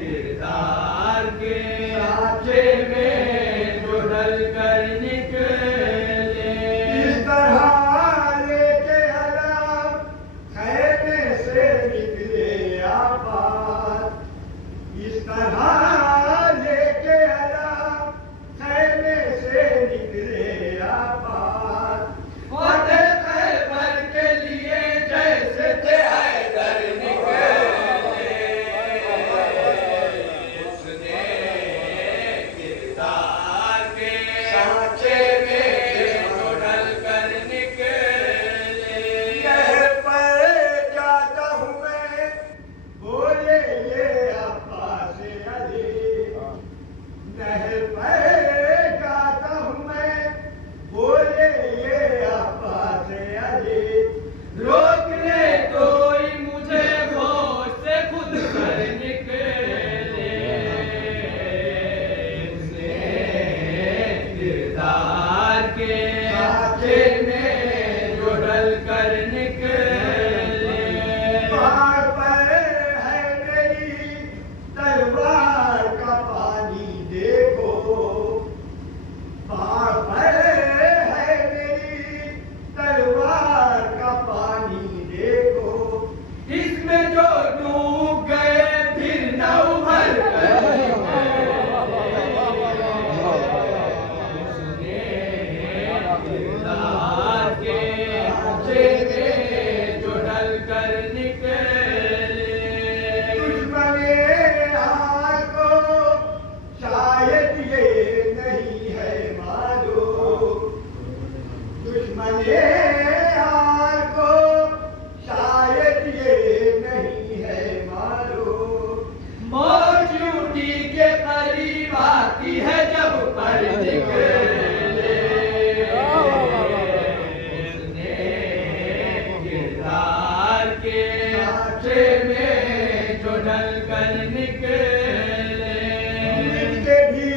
کردار کے سانچے میں جو ڈھل کر نکلے، اس طرح لے کے علم خیمے سے نکلے آباد، اس طرح لے کے علم خیمے سے نکلے آباد، فتح خیبر کے لیے جیسے تھے حیدر نکلے، اس نے کردار کے سانچے میں جو ڈھل کر نکلے، نہر پر جاتا ہوں میں بولے یہ عباس علی، نہر پر جاتا ہوں میں بولے یہ عباس علی، روک لے کوئی مجھے ہوش سے خود کر نکلے، اس نے کردار کے سانچے میں جو ڈھل کر نکلے، پہاڑ پر ہے میری تلوار کا پانی دیکھو، پہاڑ پر ہے میری تلوار کا پانی دیکھو، اس میں جو ڈوب گئے پھر نہ ابھر کر نکلے، اس نے کردار کے سانچے میں جو ڈھل کر نکلے، دشمن حال کو شاید یہ نہیں ہے معلوم، دشمن حال کو شاید یہ نہیں ہے معلوم، موج اٹھی کے قریب آتی ہے جب پر نکلے، اس نے کردار کے سانچے میں جو ڈھل کر نکلے، مٹ کے بھی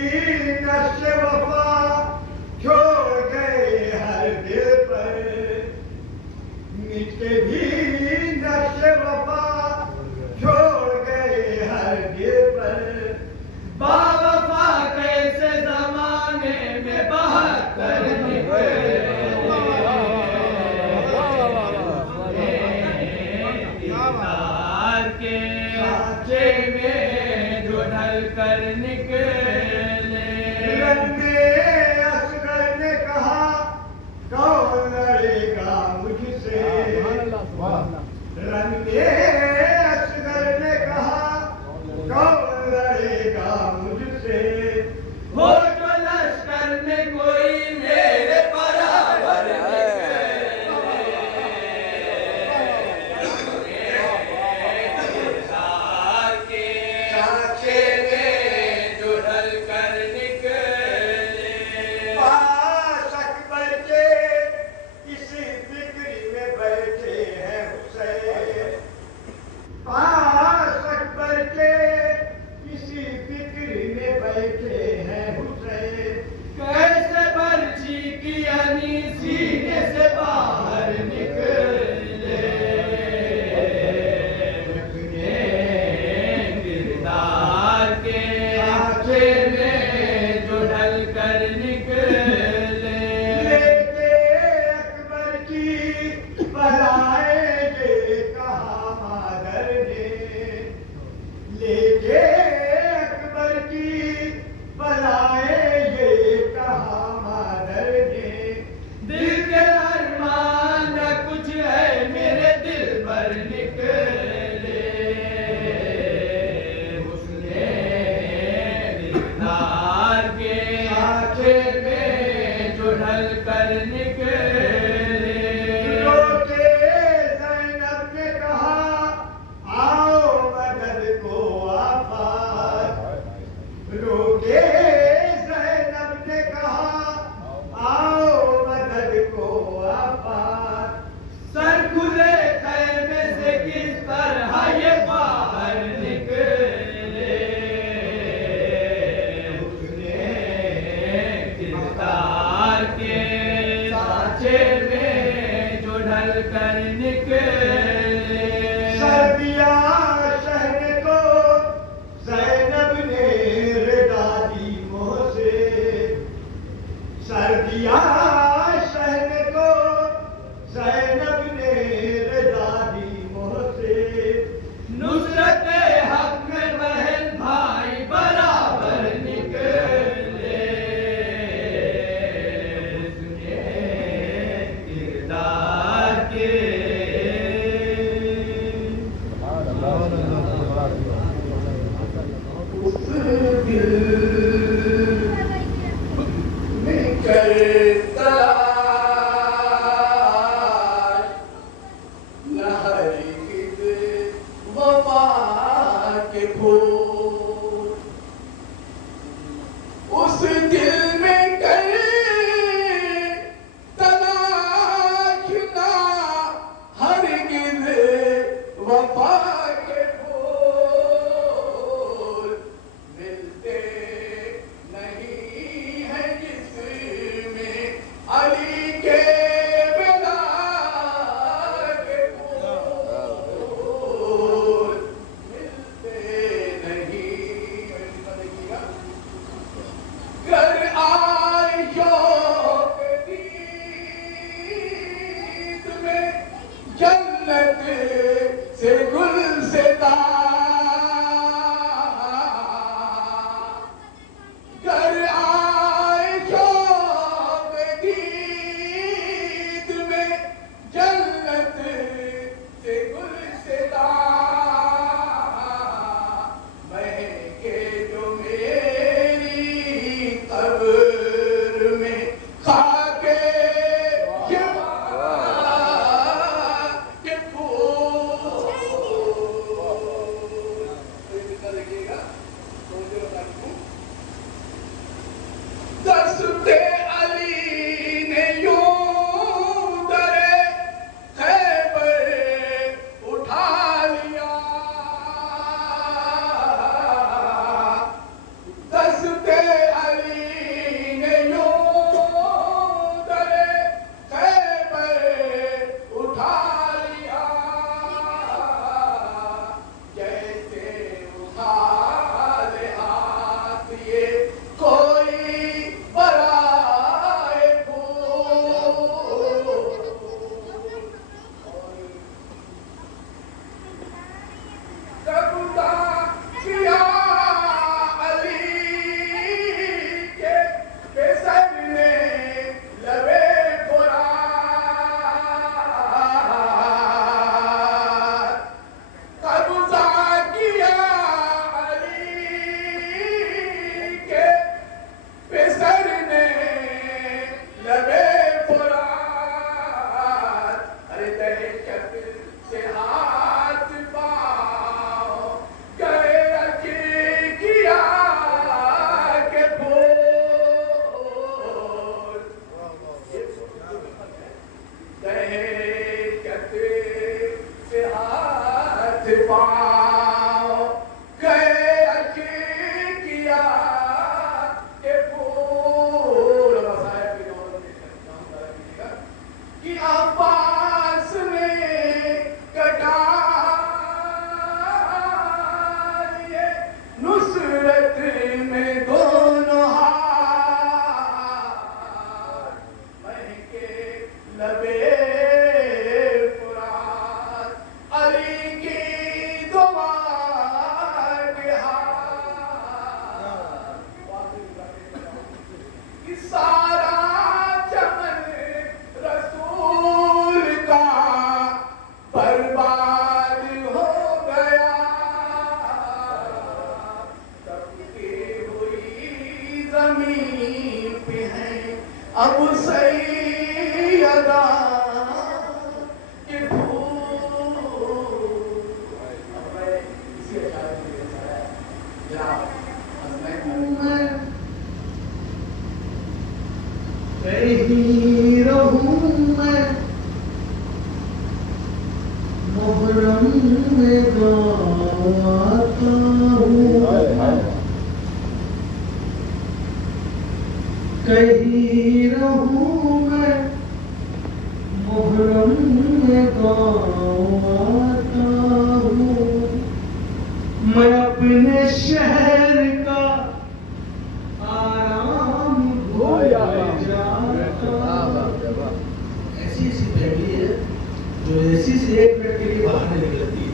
نقش وفا چھوڑ گئے ہر دل پر، مٹ کے بھی نقش وفا چھوڑ گئے ہر دل پر، باوفا کیسے زمانے میں بہت کر نکلے، کردار کے سانچے میں جو ڈھل کر نکلے، رنگ اصغر نے کہا کون لڑے گا مجھ سے، رنگ اصغر نے کہا کون لڑے گا مجھ سے، ہو جو لشکر میں کوئی میرے برابر کردار کے سانچے میں جو ڈھل کر نکلے، پاس اکبر کے اسی فکری میں بیٹھے ہیں حسین، پاس اکبر کے اسی فکری میں بیٹھے ہیں حسین، کیسے برچی کی انی سینے سے باہر نکلے، کردار کے سانچے میں جو ڈھل کر نکلے، لے کے اکبر کی بلائیں یہ کہا مادر نے، لے کے اکبر کی بلائیں یہ کہا مادر نے، دل کے ارمان نہ کچھ ہے میرے دل بھر نکلے، اس نے کردار کے سانچے میں جو ڈھل کر نکلے، رو کے زینب نے کہا آؤ مدد کو آباد، رو کے زینب نے کہا آؤ مدد کو آباد، سر کھلے خیمے سے کس طرح یہ باہر نکلے، اس نے کردار کے سانچے میں جو ڈھل کر نکلے، سردیاں شہر وفا کے پھول ملتے نہیں ہیں جس میں علی کے بلا کے پھول ملتے نہیں. گر آئے شوق دید میں جنت سے گلستاں گر آئے شوق دید میں جنت سے گلستاں مہکے جو میری قبر میں خاک کے پھول. دیکھیے گا دست علی نے یوں درے خیبر اٹھا لیا. دست علی نے یوں درے خیبر اٹھا لیا. جیسے اٹھا لے ہاتھ یہ کوئی برائے پھول. کب کیا علی کے سر نے لبے فرات. قبضہ کیا علی کے سر نے لبے فرات. ارے دہشت سے ہاتھ پاؤں گئے رکھی کیا کہ پھول. دہشت سے ہاتھ پاؤں گئے رکھی کیا کہ پھول. کہ عباس میں کٹا لیے نصرت میں دونوں ہاتھ. مہکے لبے فرات علی کی دعا کے ہاتھ. کہ سارا چمن رسول کا برباد ہو گیا. تبکی ہوئی زمین پہ ہیں اب سیدہ کے پھول. اب میں اسی اشارے میں بتایا جناب کہیں رہوں میں محرم میں گاتا ہوں. کہیں رہوں میں محرم میں گاتا ہوں. میں اپنے شہر کا آرام بھول جاتا ہوں. ایسی فیملی ہے جو ایسی سے 1 منٹ کے لیے باہر نہیں نکلتی ہے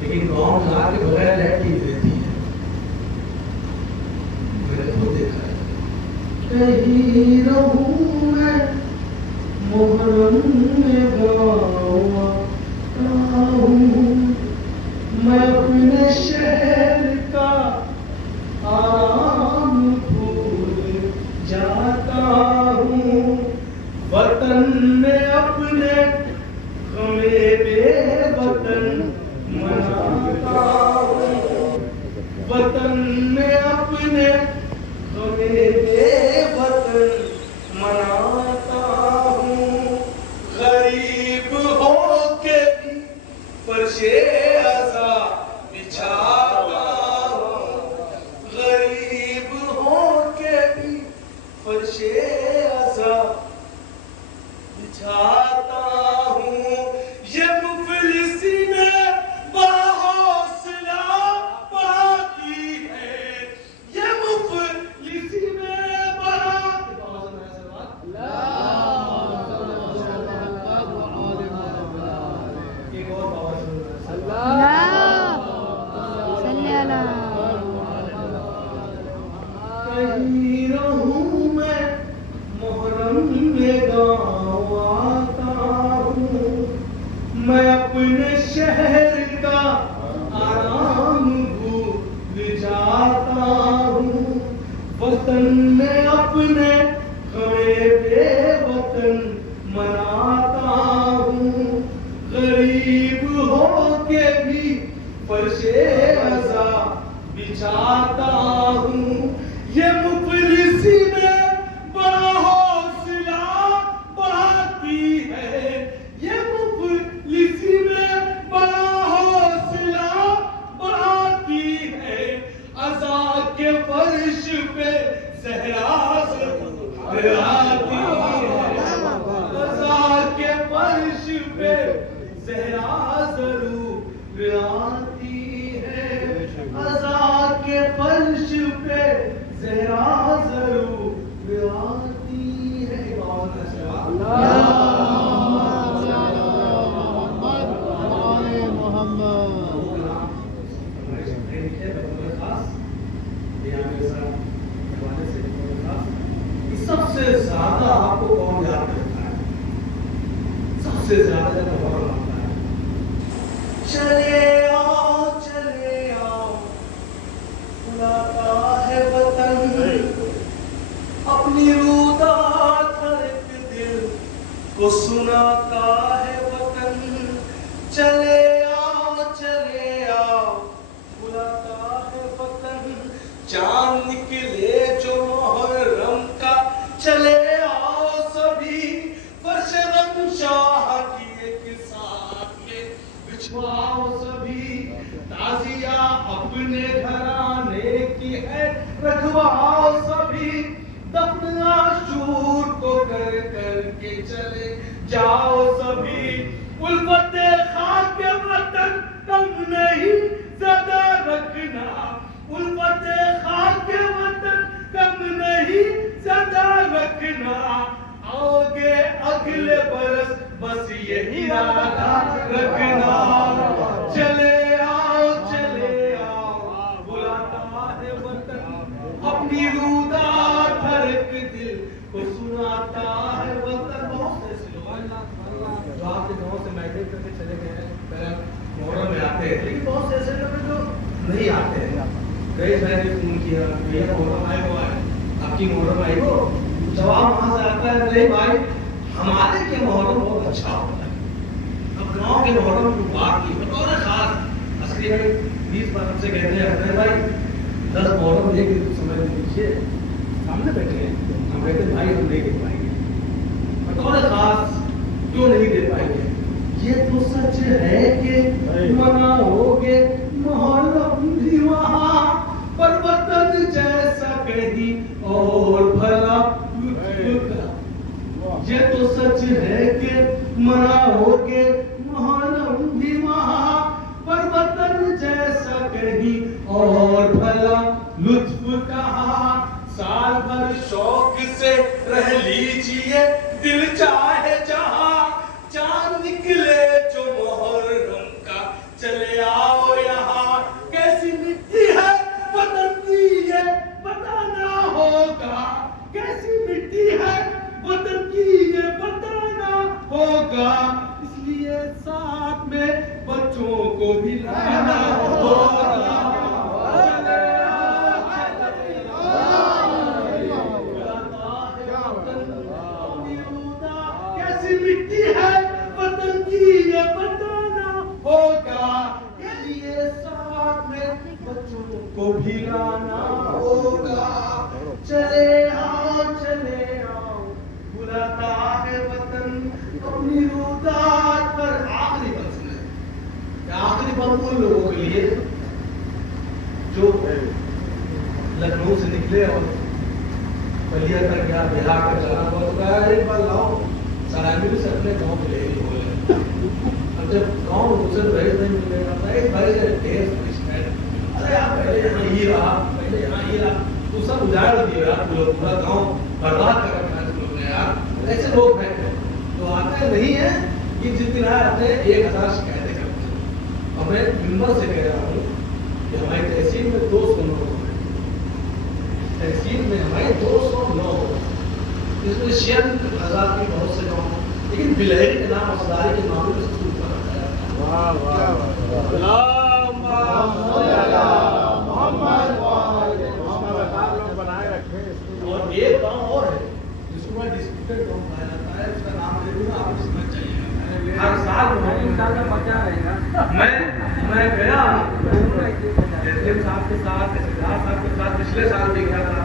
لیکن گاؤں میں آ کے بغیر لائٹ کی رہتی ہے. میں نے خود دیکھا ہے. کہیں رہوں میں محرم میں گاتا ہوں. میں اپنے شہر کا آرام بھول جاتا ہوں. وطن میں اپنے غم بے وطن مناتا ہوں. وطن میں اپنے غم بے وطن مناتا ہوں. غریب ہو کے بھی فرشے میں اپنے شہر کا آرام بھول جاتا ہوں، وطن میں اپنے غم بے وطن مناتا ہوں، غریب ہو کے بھی فرش عزا بچھاتا ہوں، یہ مفلسی میں بڑا حوصلہ بڑھاتی ہے، یہ مفلسی میں بڑا حوصلہ بڑھاتی ہے، عزا کے فرش پہ زہرا ضرور آتی ہے، عزا کے فرش پہ زہرا ضرور آتی ہے، عزا کے فرش پہ زہرا ضرور آتی ہے۔ سب سے زیادہ آپ کو کون یاد کرتا ہے؟ سب سے زیادہ کون آتا ہے؟ چلے آؤ بلاتا ہے وطن، اپنی رودات ہر ایک دل کو سناتا ہے وطن، چلے آؤ بلاتا ہے وطن، چاند نکلے جو محرم کا، چلے آؤ سبھی فرش رم شاہ کی ایک ساتھ میں بچھواؤ سبھی، تعزیہ اپنے گھرانے کی ہے رکھواؤ سبھی، دفن عاشور کو کر کے چلے جاؤ سبھی، الفت خاک کے وطن کم نہیں زیادہ رکھنا، الفت خاک کے وطن کم نہیں زیادہ رکھنا، آؤ گے اگلے برس بس یہی ارادہ رکھنا، چلے آؤ بلاتا ہے وطن، اپنی رودات ہر ایک دل کو سناتا ہے وطن۔ بہت ایسے لوگ جو آپ کے گاؤں سے مائگریٹ کر کے چلے گئے ہیں، پہلے محرم میں آتے ہیں، لیکن بہت سے ایسے لوگ جو نہیں آتے ہیں، کئی میں نے فون کیا بھیا محرم آئے ہوا ہے، آپ کی محرم آئی ہو، جواب وہاں سے آتا ہے نہیں بھائی ہمارے کے محرم بہت اچھا ہوتا ہے۔ اب گاؤں کے محرم کی بات کی بطور خاص عسکری میں 20 بار ہم سے کہتے ہیں بھائی 10 محرم لے کے سمجھ لیجیے، سامنے بیٹھے ہیں، ہم کہتے ہیں بھائی ہم نہیں دے پائیں گے، بطور خاص کیوں نہیں دے پائیں گے؟ یہ تو سچ ہے کہ مناؤ گے محرم بھی وہاں، پر وطن جیسا کہیں اور بھلا یہ تو سچ ہے کہ مناؤ گے محرم بھی وہاں، پر وطن جیسا کہیں اور بھلا لطف کہاں، سال بھر شوق سے رہ لیجئے دل چاہے جہاں، چاند نکلے جو محرم کا، چلے آؤ یہاں، کیسی مٹی ہے وطن کی یہ بتانا ہوگا، کیسی مٹی ہے وطن کی یہ بتانا ہوگا، اس لیے ساتھ میں بچوں کو بھی لانا ہوگا، کیسی مٹی ہے وطن کی یہ بتانا ہوگا، اس لیے ساتھ میں بچوں کو بھی لانا ہوگا، چلے آؤ بلاتا ہے وطن اپنی رودات پر۔ آخری بات سنیں، آخری بات ان لوگوں کے لیے جو لکھنؤ سے نکلے اور بلیا کر گیا، بہار کا چلا ہوا، تو کہا ایک بار لاؤ سرائمل سے اپنے گاؤں میں لے ہی بولے، اب جب گاؤں دوسرے بھائی نہیں ملے گا ایک بھائی سے ڈھیر ارے آپ پہلے یہاں یہ رہا، پہلے یہاں یہ رہا، تو سب اجاڑ دیے یار، پورا گاؤں برباد کر رکھا ہے لوگوں نے یار، ایسے لوگ ہیں تو آتے نہیں ہیں کہ جس دن آتے 1000 شکایتیں کرتے ہیں، اور میں ممبر سے کہہ رہا ہوں کہ ہماری تحصیل میں 200 لوگ ہیں، تحصیل میں ہمارے 200 لوگ، اس میں 6,000 کی بہت سے گاؤں، لیکن بلہری کے نام اور صداری کے معاملے میں سب سے اوپر آتا ہے، اور ایک گاؤں اور ہے جس کو ڈسپیوٹڈ گاؤں کہا جاتا ہے، اس کا نام لے دوں گا آپ سمجھ جائیے گا. ہر سال میں گیا ایس صاحب کے ساتھ، صاحب کے ساتھ پچھلے سال بھی گیا تھا.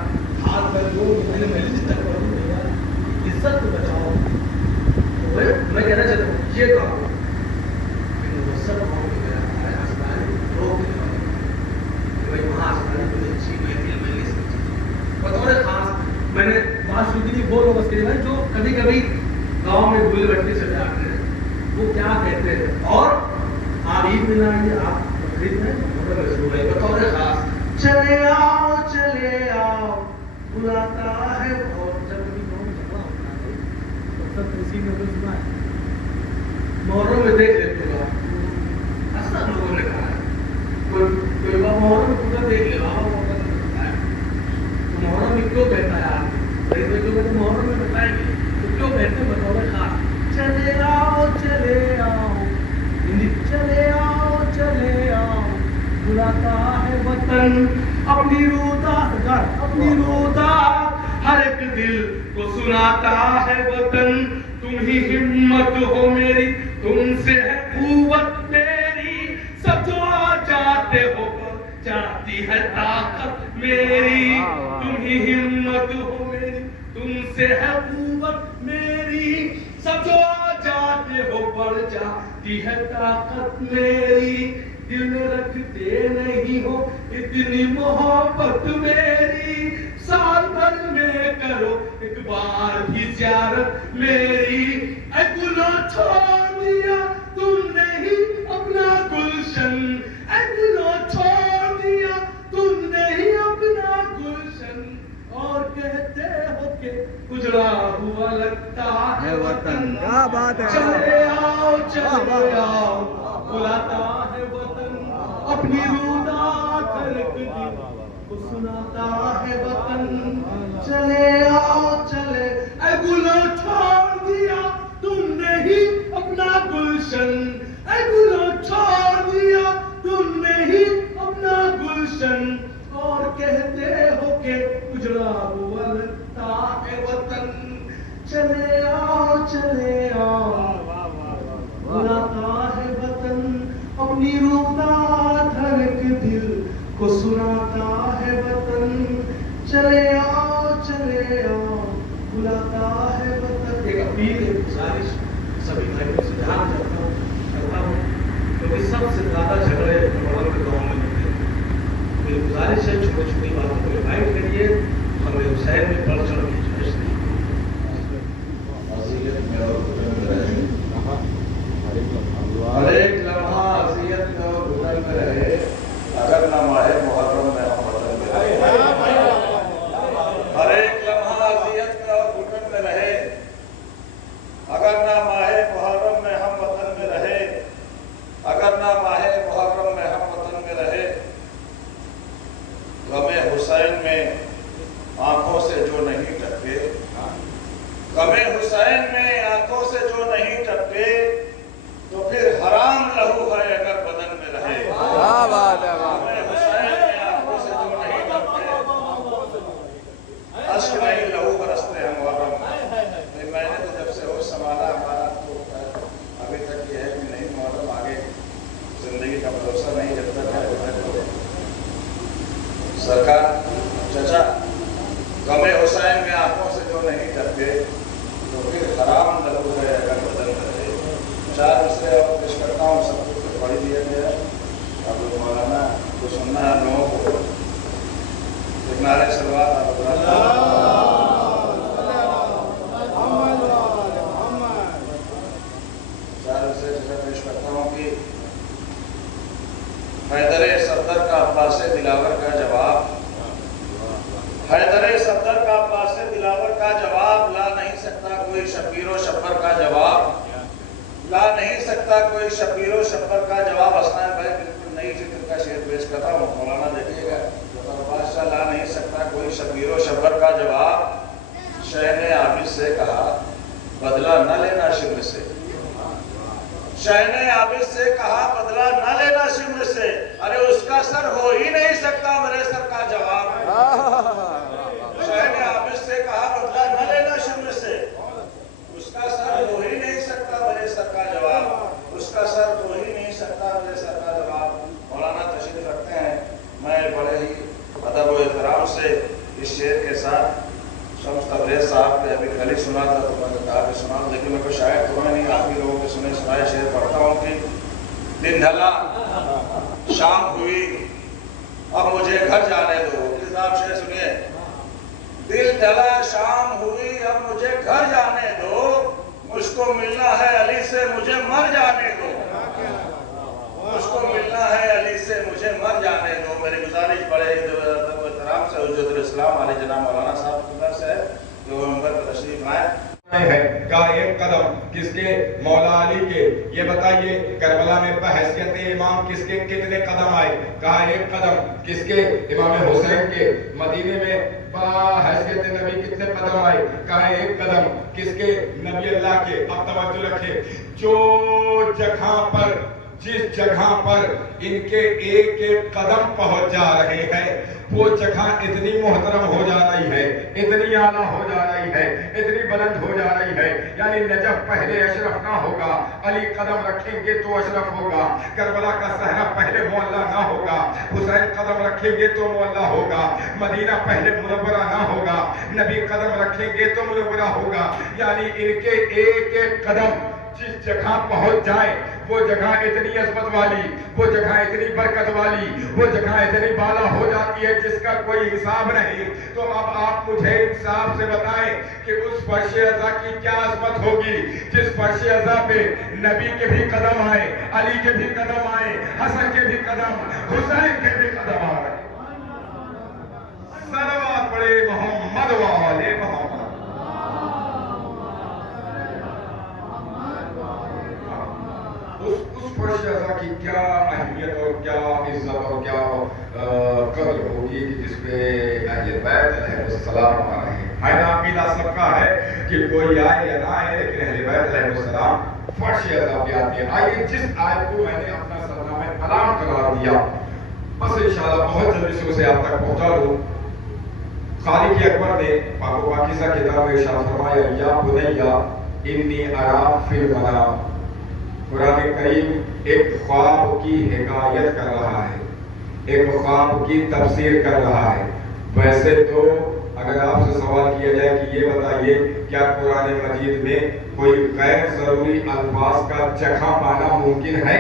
ہاتھ پر جو میں نے تک پڑھوں گا عزت کو بچاؤ. میں کہنا چاہتا ہوں یہ کام سب بطور خاص میں نے بات سنی تھی وہ لوگ جو کبھی کبھی گاؤں میں گل بٹی سے جاتے ہیں وہ کیا کہتے ہیں. اور آپ عید میں آئیے، آپ بقرعید میں بطور خاص چلے آؤ چلے آؤ بلاتا ہے. اور جب کبھی گاؤں جھگڑا ہوتا ہے تو سب اسی میں سنا ہے محرم میں دیکھ لیتے ہو اصل لوگوں نے کہا ہے کوئی محرم میں پورا دیکھ لے محرم میں کیوں کہتا ہے آپ محرم میں بتائیں گے تو کیوں کہتے ہیں بطور خاص چلے آؤ چلے آؤ چلے آؤ چلے آؤ بلاتا ہے وطن اپنی رودات اپنی رودات ہر ایک دل کو سناتا ہے وطن. تم ہی ہمت ہو میری، تم سے ہے قوت میری، سب جو آ جاتے ہو جاتی ہے طاقت میری. تم ہی ہمت ہو میری، تم سے ہے قوت میری، سب جو آ جاتے ہو بڑھ جاتی ہے طاقت میری. دل میں رکھتے نہیں ہو اتنی محبت میری، سال بھر میں کرو ایک بار بھی زیارت میری. اے گلوں چھوڑ دیا تم نے ہی اپنا گلشن، اے گلوں چھوڑ دیا تم نے ہی اپنا گلشن، اور کہتے ہو کہ اجڑا ہوا لگتا ہے وطن. کیا بات ہے، چلے آؤ چلے آؤ بلاتا ہے وطن اپنی رودات ہر ایک دل کو سناتا ہے وطن. چلے آؤ چلے اے گلوں چھوڑ دیا تم نے ہی اپنا گلشن، اے گلوں چھوڑ دیا تم نے ہی اپنا گلشن، اور کہتے ہو کہ اجڑا ہوا لگتا ہے وطن. چلے آؤ چلے آؤ بلاتا ہے وطن اپنی رودات ہر ایک دل کو سناتا ہے وطن. چلے آؤ چلے آؤ بلاتا ہے وطن. ایک اپیل ہے، گزارش سبھی بھائیوں سے دھیان کرتا ہوں کیونکہ سب سے زیادہ جھگڑے محرم کے گاؤں میں ہوتے ہیں. میری گزارش ہے چھوٹی چھوٹی باتوں کو ریوائو کریے، ہمیں حسین میں بڑھ چڑھ کے جوش نہیں. ہر ایک لمحہ اذیت میں اور گھٹن میں رہے اگر نہ ماہ محرم میں ہم وطن میں رہے. ہر ایک لمحہ اذیت میں اور گھٹن میں رہے اگر نہ ماہ محرم میں ہم وطن میں رہے، اگر نہ ماہ محرم میں ہم وطن میں رہے. غم حسین میں آنکھوں سے جو نہیں ٹپکے، غم حسین میں آنکھوں سے جو نہیں ٹپکے، تو پھر حرام لہو ہے اگر بدن میں رہے. کیا بات ہے، غم حسین میں آنکھوں سے جو نہیں ٹپکے، اشک نہیں لہو برستے ہیں محرم میں. میں نے تو جب سے ہوش سنبھالا ہمارا تو ابھی تک یہ ہے کہ نہیں محرم آگے زندگی کا بھروسہ نہیں جب تک ہے. سرکار چچا غم حسین میں آنکھوں سے جو نہیں ٹپکے تو پھر حرام لہو ہے اگر بدن میں رہے. چار مصرے اور پیش کرتا ہوں، سب کچھ تو پڑھ دیا گیا. اب مولانا کو سننا ہے لوگوں کو ایک نعرہ سلوات پیش کرتا ہوں کہ حیدر صفدر کا عباس دلاور کا جواب، حیدر صفدر کا عباس دلاور کا جواب لا نہیں سکتا کوئی شبیر و شبر کا جواب، لا نہیں سکتا کوئی شبیر و شبر کا جواب. حسنین بھائی بالکل نئی فکر کا شعر پیش کر رہا ہوں، مولانا دیکھیے گا. بادشاہ لا نہیں سکتا کوئی شبیر و شبر کا جواب، شہ نے عابد سے کہا بدلہ نہ لینا شبر سے، شہن عابد سے کہا بدلہ نہ لینا شمر سے، ارے اس کا سر ہو ہی نہیں سکتا میرے سر کا جواب۔ شہن عابد سے کہا بدلہ نہ لینا شمر سے، اس کا سر ہو ہی نہیں سکتا میرے سر کا جواب، اس کا سر ہو ہی نہیں سکتا میرے سر کا جواب۔ مولانا تشریف رکھتے ہیں، میں بڑے ہی ادب و احترام سے اس شعر کے ساتھ شمس تبریز صاحب نے ابھی کل ہی سنا تھا تو میں نے کہا کہ سنا، لیکن میں کوئی شاعر تو میں نہیں، آپ ہی لوگوں کے سنے سنائے شعر پڑھتا ہوں کہ دن ڈھلا شام ہوئی اب مجھے گھر جانے دو۔ صاحب شعر سنیے، دل ڈھلا شام ہوئی اب مجھے گھر جانے دو، مجھ کو ملنا ہے علی سے مجھے مر جانے دو، مجھ کو ملنا ہے علی سے مجھے مر جانے دو۔ میری گزارش بڑے احترام سے حجت الاسلام علی جناب مولانا صاحب کی طرف سے ہے جو ممبر پر تشریف لائے ہے کا ایک قدم کس کے؟ مولا علی کے۔ یہ بتائیے کربلا میں بحیثیت امام کس کے کتنے قدم آئے؟ کہا ایک قدم کس کے؟ امام حسین کے۔ مدینے میں بحیثیت نبی کتنے قدم آئے؟ کہا ایک قدم کس کے؟ نبی اللہ کے۔ اب توجہ رکھے، جو جگہ پر جس جگہ پر ان کے ایک ایک قدم پہنچ جا رہے ہیں وہ جگہ اتنی محترم ہو جا رہی ہے، اتنی اعلیٰ ہو جا رہی ہے، اتنی بلند ہو جا رہی ہے، یعنی نجف پہلے اشرف نہ ہوگا، علی قدم رکھیں گے تو اشرف ہوگا، کربلا کا صحرا پہلے معلیٰ نہ ہوگا، حسین قدم رکھیں گے تو معلیٰ ہوگا، مدینہ پہلے منورہ نہ ہوگا، نبی قدم رکھیں گے تو منورہ ہوگا، یعنی ان کے ایک ایک قدم جس جگہ پہنچ جائے وہ جگہ اتنی عظمت والی، وہ جگہ اتنی برکت والی، وہ جگہ اتنی بالا ہو جاتی ہے جس کا کوئی حساب نہیں۔ تو اب آپ مجھے انصاف سے بتائیں کہ اس فرش ازا کی کیا عظمت ہوگی جس فرش ازا پہ نبی کے بھی قدم آئے، علی کے بھی قدم آئے، حسن کے بھی قدم، حسین کے بھی قدم آئے۔ صلوات پڑھے محمد و آل محمد۔ اس فرش ازا کی کیا اہمیت اور کیا عزت اور کیا قدر ہوگی کہ جس پہ اہل بیت علیہ السلام آ رہے ہیں۔ حیدر عقیدہ سب کا ہے کہ کوئی آئے یا نہ آئے لیکن اہل بیت علیہ السلام فرش ازا پہ آتے ہیں۔ آئیے جس آیت کو میں نے اپنا سرنامہ کلام قرار دیا بس انشاءاللہ بہت جلدی سے اسے آپ تک پہنچا دوں۔ خالق اکبر نے پاک و پاکیزہ کتاب میں ارشاد فرمایا یا بنیا انی ارا فی المنام۔ قرآن کریم ایک خواب کی حکایت کر رہا ہے، ایک خواب کی تفسیر کر رہا ہے۔ ویسے تو اگر آپ سے سوال کیا جائے کہ یہ بتائیے کیا قرآن مجید میں کوئی غیر ضروری الفاظ کا جگہ پانا ممکن ہے؟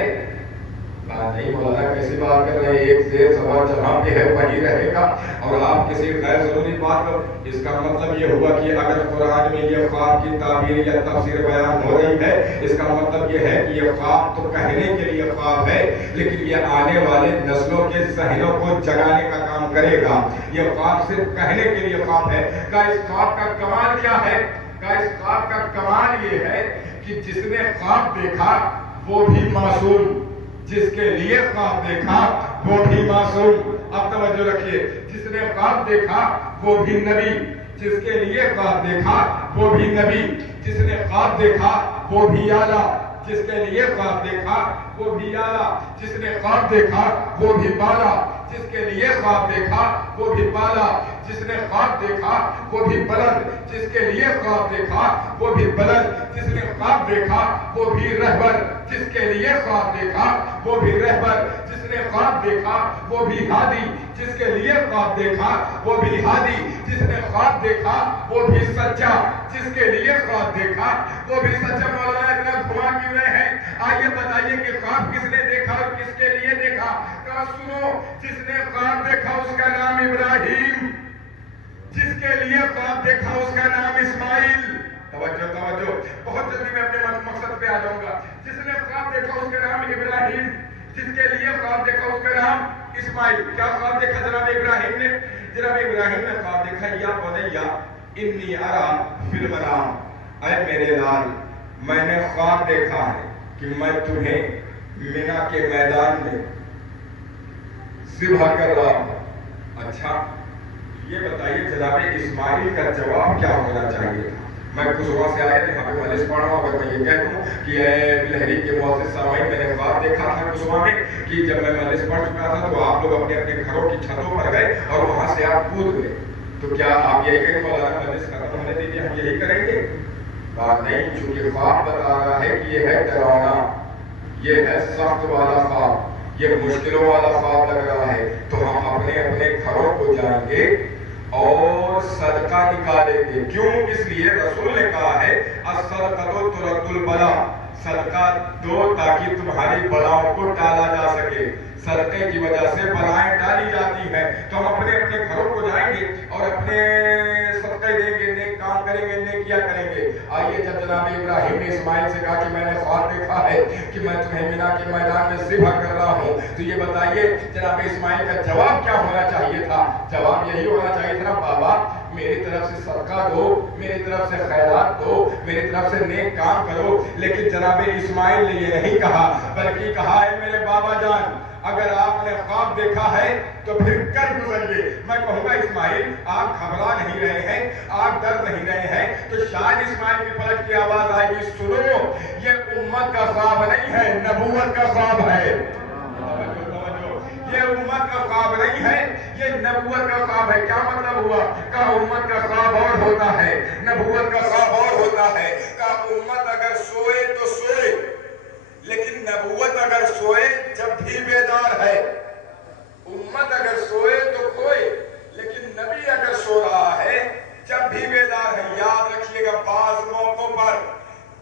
نہیں مولانا کیسی بات کر رہے ہیں، ایک سے سوال جہاں پہ ہے وہی رہے گا اور آپ کسی غیر ضروری بات کر، اس کا مطلب یہ ہوا کہ اگر قرآن میں یہ خواب کی تعبیر یا تفسیر بیان ہو رہی ہے اس کا مطلب یہ ہے کہ یہ خواب تو کہنے کے لیے خواب ہے لیکن یہ آنے والے نسلوں کے ذہنوں کو جگانے کا کام کرے گا۔ یہ خواب صرف کہنے کے لیے خواب ہے۔ کا اس خواب کا کمال کیا ہے؟ کا اس خواب کا کمال یہ ہے کہ جس نے خواب دیکھا وہ بھی معصوم، جس کے لیے خواب دیکھا وہ بھی معصوم۔ اب توجہ رکھیے، جس نے خواب دیکھا وہ بھی نبی، جس کے لیے خواب دیکھا وہ بھی نبی، جس نے خواب دیکھا وہ بھی اعلیٰ، جس کے لیے خواب دیکھا وہ بھی اعلیٰ، جس نے خواب دیکھا وہ بھی بالا، جس کے لیے خواب دیکھا وہ بھی بالا، جس نے خواب دیکھا وہ بھی بلند، جس کے لیے خواب دیکھا وہ بھی بلند، جس نے خواب دیکھا وہ بھی رہبر، جس کے لیے خواب دیکھا وہ بھی رہبر، جس نے خواب دیکھا وہ بھی ہادی، جس کے لیے خواب دیکھا وہ بھی ہادی، جس نے خواب دیکھا وہ بھی سچا، جس کے لیے خواب دیکھا وہ بھی سچا۔ مولانا اتنا گھما کیوں رہے ہیں؟ آئیے بتائیے کہ خواب کس نے دیکھا اور کس کے لیے دیکھا؟ کہا سنو، جس نے خواب دیکھا اس کا نام ابراہیم، جس کے لیے خواب دیکھا اس کا نام اسماعیل۔ توجہ توجہ، بہت جلدی میں اپنے مقصد پہ آ جاؤں گا۔ جس نے خواب دیکھا اس کا نام ابراہیم، جس کے لیے خواب دیکھا اس کا نام اسماعیل۔ کیا خواب دیکھا جناب ابراہیم نے؟ جناب ابراہیم نے خواب دیکھا یا بنیا انی ارا فی المنام، اے میرے لال میں نے خواب دیکھا ہے کہ میں تمہیں منی کے میدان میں ذبح کر رہا ہوں۔ اچھا یہ بتائیے جناب اسماعیل کا جواب کیا ہونا چاہیے تھا؟ میں کسوا سے آیا یہاں پہ مجلس پڑھ رہا ہوں، اگر میں یہ کہہ دوں کہ اے لہری کے معزز سامعین، میں نے خواب دیکھا تھا کسوا میں کہ جب میں مجلس پڑھ چکا تھا تو آپ لوگ اپنے اپنے گھروں کی چھتوں پر گئے اور وہاں سے آپ کود گئے، تو کیا آپ یہی کہیں مولانا مجلس ختم ہونے دیجیے ہم یہی کریں گے؟ بات نہیں، چونکہ خواب بتا رہا ہے کہ یہ ہے ڈراؤنا، یہ ہے سخت والا خواب، یہ مشکلوں والا خواب لگ رہا ہے، تو ہم اپنے اپنے گھروں کو جائیں گے اور صدقہ نکالیں گے۔ کیوں؟ اس لیے رسول نے کہا ہے الصدقۃ ترد البلا، صدقہ دو تاکہ تمہاری بلاؤں کو ٹالا جا سکے۔ صدقے کی وجہ سے بلائیں ٹالی جاتی ہیں، تو ہم اپنے اپنے گھروں کو جائیں گے اور اپنے صدقے دیں گے، نیک کام کریں گے، نیکیاں کریں گے۔ آئیے، جب جناب ابراہیم نے اسماعیل سے کہا کہ میں نے خواب دیکھا ہے کہ میں تمہیں مینا کے میدان میں ذبح کر رہا ہوں، تو یہ بتائیے جناب اسماعیل کا جواب کیا ہونا چاہیے تھا؟ جواب یہی ہونا چاہیے تھا نا، بابا میری طرف سے صدقہ دو، میری طرف سے خیرات دو، میری طرف سے نیک کام کرو۔ لیکن جناب اسماعیل نے یہ نہیں کہا، بلکہ کہا ہے میرے بابا جان اگر آپ نے خواب دیکھا ہے تو پھر کر گزریے۔ میں کہوں گا اسماعیل آپ گھبرا نہیں رہے ہیں، آپ ڈر نہیں رہے ہیں، تو شاید اسماعیل کی پلٹ کی آواز آئے گی، سنو یہ امت کا خواب نہیں ہے، نبوت کا خواب ہے۔ یہ امت کا خواب نہیں ہے، یہ نبوت کا خواب ہے۔ کیا مطلب ہوا؟ کہا امت کا خواب اور ہوتا ہے، نبوت کا خواب اور ہوتا ہے۔ کہا امت اگر سوئے تو سوئے، لیکن نبوت اگر سوئے جب بھی بیدار ہے۔ امت اگر سوئے تو کھوئے، لیکن نبی اگر سو رہا ہے جب بھی بیدار ہے۔ یاد رکھیے گا بعض موقعوں پر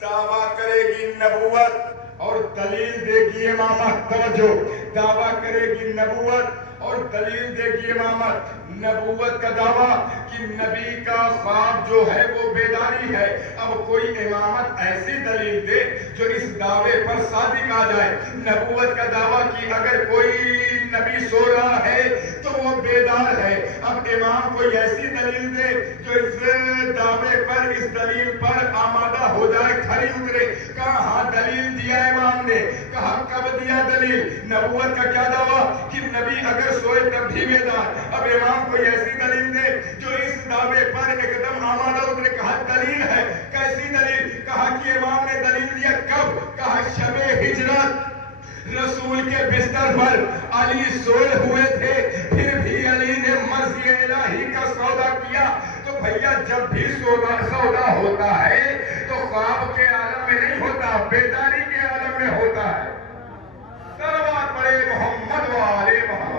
دعویٰ کرے گی نبوت اور دلیل دے گی امامت۔ توجہ، دعویٰ کرے گی نبوت اور دلیل دے گی امامت۔ نبوت کا دعویٰ کہ نبی کا خواب جو ہے وہ بیداری ہے، اب کوئی امامت ایسی دلیل دے جو اس دعوے پر صادق آ جائے۔ نبوت کا دعویٰ کہ اگر کوئی نبی سو رہا ہے تو وہ بیدار ہے، اب امام کوئی ایسی دلیل دے جو اس دعوے پر، اس دلیل پر آمادہ ہو جائے، کھری اترے۔ کہا ہاں دلیل دیا امام نے۔ کہا کب دیا دلیل؟ نبوت کا کیا دعویٰ کہ نبی اگر سوئے تب بھی بیدار، اب امام کوئی ایسی دلیل دے جو اس دعوے پر ایک دم آمادہ اترے۔ کہا دلیل ہے، کیسی دلیل؟ کہا کہ امام نے دلیل دیا کب؟ کہا شب ہجرت رسول کے بستر پر علی سوئے ہوئے تھے، پھر بھی علی نے مرضی الہی کا سودا کیا۔ تو بھیا جب بھی سودا ہوتا ہے تو خواب کے عالم میں نہیں ہوتا، بیداری کے عالم میں ہوتا ہے۔ صلوات پڑھے محمد و آل محمد۔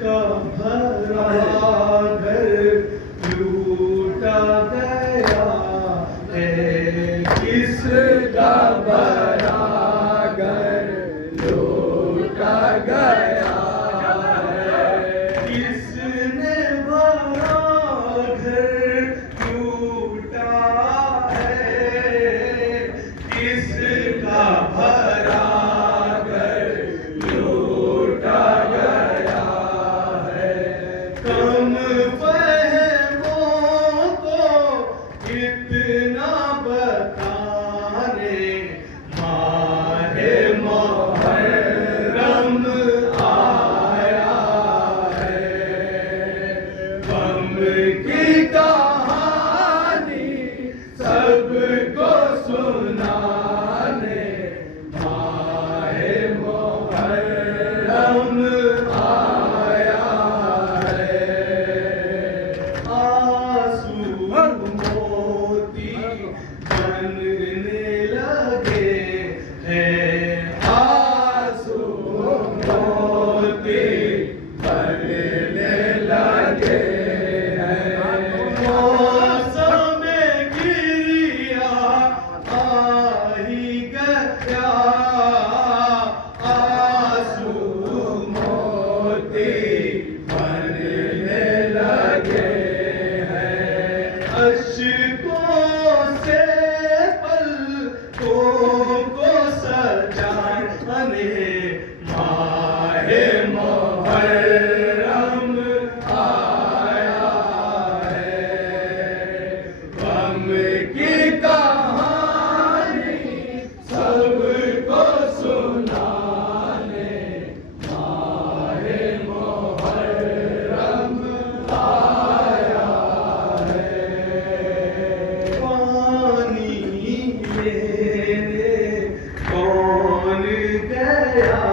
کا بھرا گھر لوٹا گیا ہے، کس کا بھرا گھر لوٹا گیا ہے، کس نے بھرا گھر لوٹا ہے، کس کا بھرا گھر لوٹا گیا ہے، کم فہموں کو اتنا بتانے ماہ محرم آیا ہے، غم کی کہانی سب کو سنانے ماہ محرم آیا ہے، آنسو موتی بننے لگے ہیں، آنسو موتی بننے لگے ہیں، موسم گریا آ ہی گیا، آنسو موتی بننے لگے ہیں، اشکوں سے پلکوں کو سجانے ماہ محرم آیا ہے، غم کی کہانی سب کو سنانے ماہ محرم آیا ہے، پانی لینے کون گیا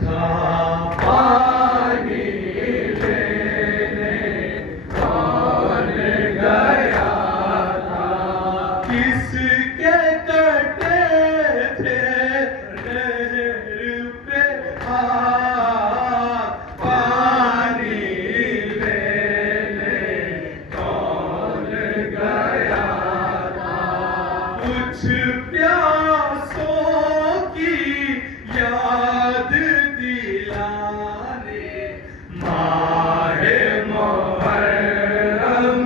تھا، پانی لینے کون گیا تھا، کس کے کٹے تھے نہر پہ پانی لینے کون گیا تھا، کچھ پیاسوں کی یاد دلانے ماہ محرم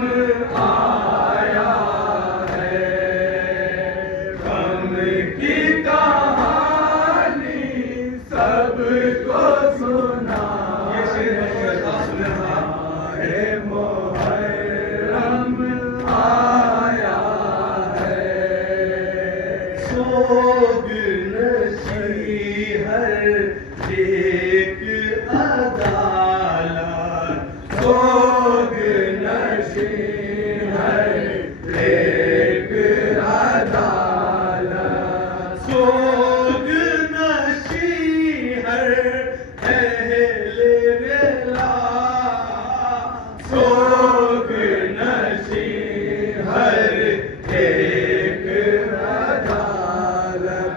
آیا ہے، غم کی کہانی سب کو سنا، ماہ محرم آیا ہے، سوگ نشی ہر ایک عدالت، سوگ نشی ہر ایک عدالت، سوگ نشی ہر اہل ولا، سوگ نشی ہر ایک عدالت،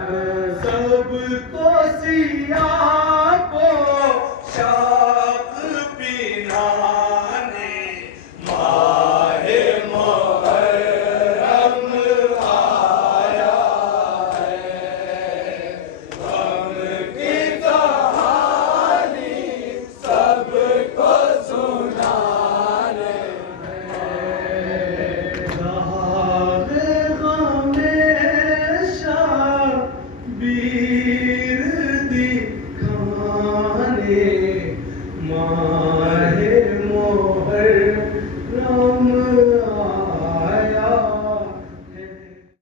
سب کو سیاہ